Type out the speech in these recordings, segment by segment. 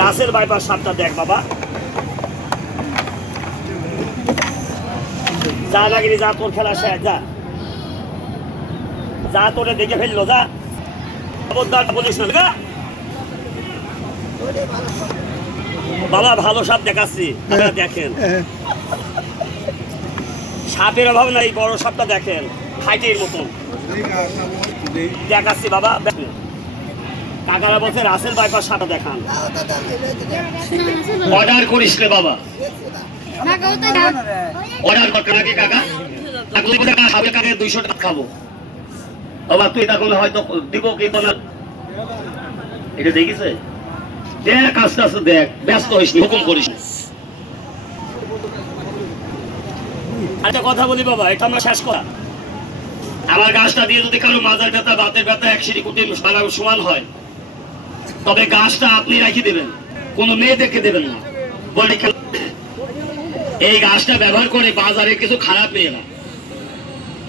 Rasel bypass সাপটা দেখ বাবা, যা লাগিনি, যা তোর খেলা শেষ, যা যা তোরে দেখে ফেললো, যা খবরদার বলিস না বাবা। ভালো সাপ দেখাচ্ছি, দেখেন সাপের অভাব নাই, বড় সাপটা দেখেন হাইটের মতন দেখাচ্ছি বাবা। কাকারা বলছে রাসেল বাইপাস সাপটা দেখান। অর্ডার করিস রে বাবা, অর্ডার কর নাকি কাকা? খাবে কাকে 200 টাকা খাবো বাবা, তুই তখন হয়তো দিব কি না, এটা দেখিছে দেখ, আস্তে আস্তে দেখ, ব্যস্ত হইস নি, হুকুম করিস। একটা কথা বলি বাবা, এটা আমার শেষ কথা। আমার গাছটা দিয়ে যদি কারো মাজার ব্যথা, বাতের ব্যথা, 1 কোটি সমান হয়, তবে গাছটা আপনি রাখি দেবেন, কোন মেয়ে দেখে দেবেন না। বলে এই গাছটা ব্যবহার করে বাজারে কিছু খারাপ মেয়েরা,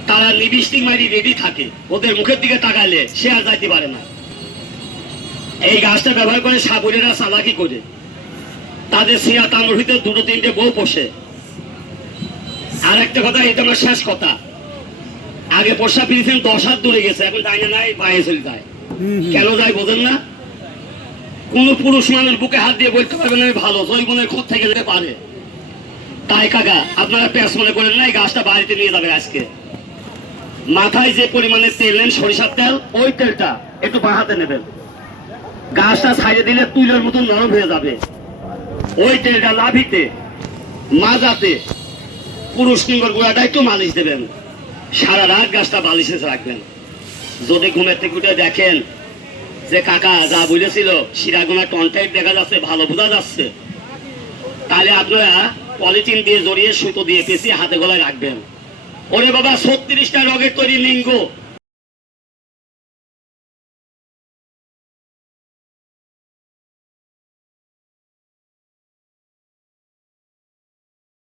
তারা লিপস্টিক মারি রেডি থাকে, ওদের মুখের দিকে তাকালে সে আর যাইতে পারে না। এই গাছটা ব্যবহার করে সাবুরেরা চালাকি করে তাদের সিয়া তাঙ্গুর ভিতরে 2-3টে বউ পোষে। আর একটা কথা, এটা আমার শেষ কথা, আগে পোষা ফিরেছেন 10 হাত দূরে গেছে, এখন যাই না, নাই পায়ে চলে যায়। কেন যায় বোঝেন না? কোন পুরুষ মানুষ বুকে হাত দিয়ে বলতে পারবেন আমি ভালো, জৈবনের খোঁজ থেকে যেতে পারে। তাই কাকা আপনারা পেঁচ মনে করেন না, এই গাছটা বাড়িতে নিয়ে যাবে আজকে। মাথায় যে পরিমাণে তেল নেন, সরিষার তেল, ওই তেলটা একটু বাঁ হাতে নেবেন, গাছটা ছাইড়ে দিলে তুলের মতন নরম হয়ে যাবে। ওই তেলটা লাভিতে, মাজাতে, পুরুষ কিঙ্গর গুঁড়াটা একটু মালিশ দেবেন, সারা রাত গাছটা বালিশে রাখবেন। যদি ঘুমের থেকে উঠে দেখেন যে কাকা যা বলেছিল শিরাগুনা টনটাইট দেখা যাচ্ছে, ভালো বোঝা যাচ্ছে, তাহলে আপনারা পলিথিন দিয়ে জড়িয়ে সুতো দিয়ে পেঁচিয়ে হাতে গলায় রাখবেন। ওরে বাবা, 36টা রগের তৈরি লিঙ্গ